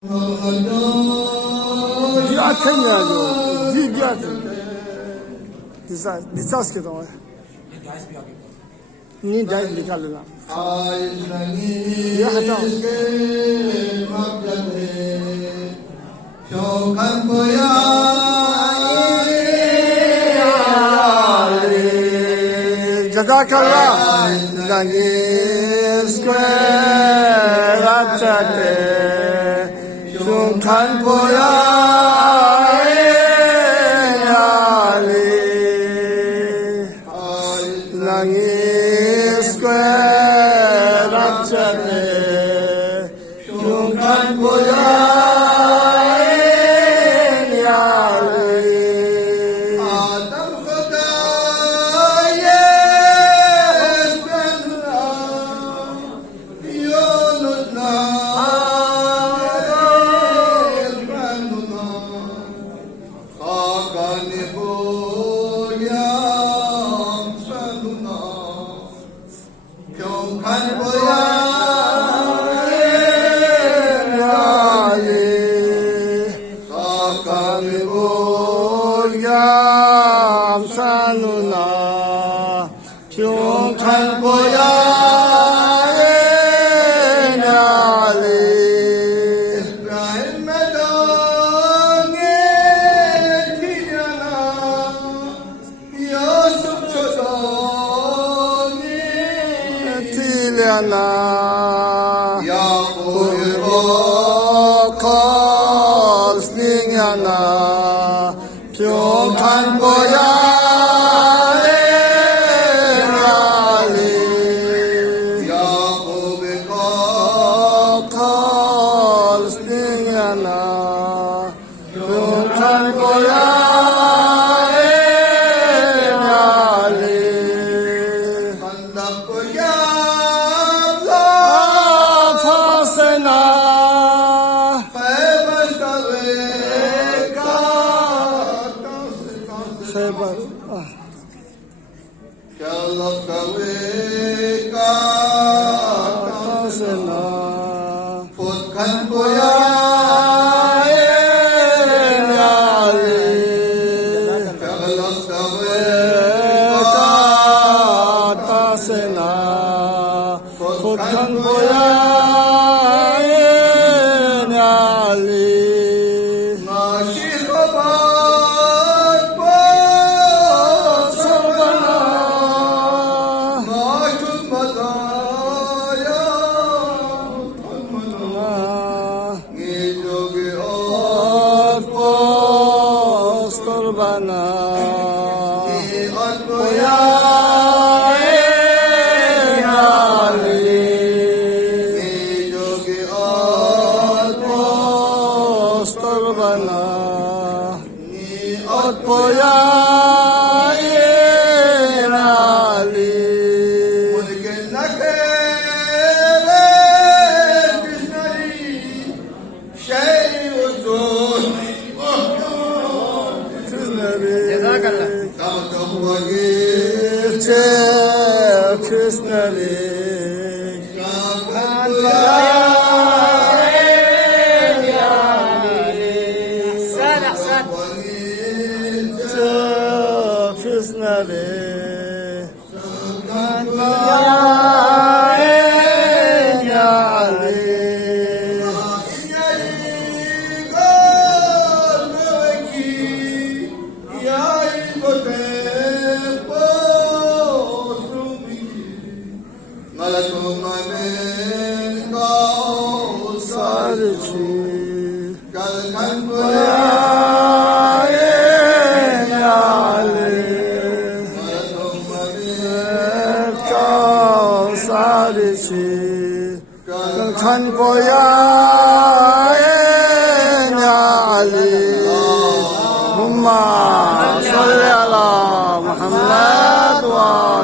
Ya Kenyayo, Jigyatu, disaster on Ni died the Kalina. Jadakala, Nangis Square, Ratate, Shunkan Boya. Langis square rachane Shunkan boya yali Adam khuda yes benna yonutna benna khagani boya Sanuna, Chunkan Boya, Ali, Ibrahim Madani, Tiana, Yusuf Chodoni, Tiliana, Yaqub, Kosniana, Chunkan Boya. Kan boya ali Muhammad sallallahu Muhammad wa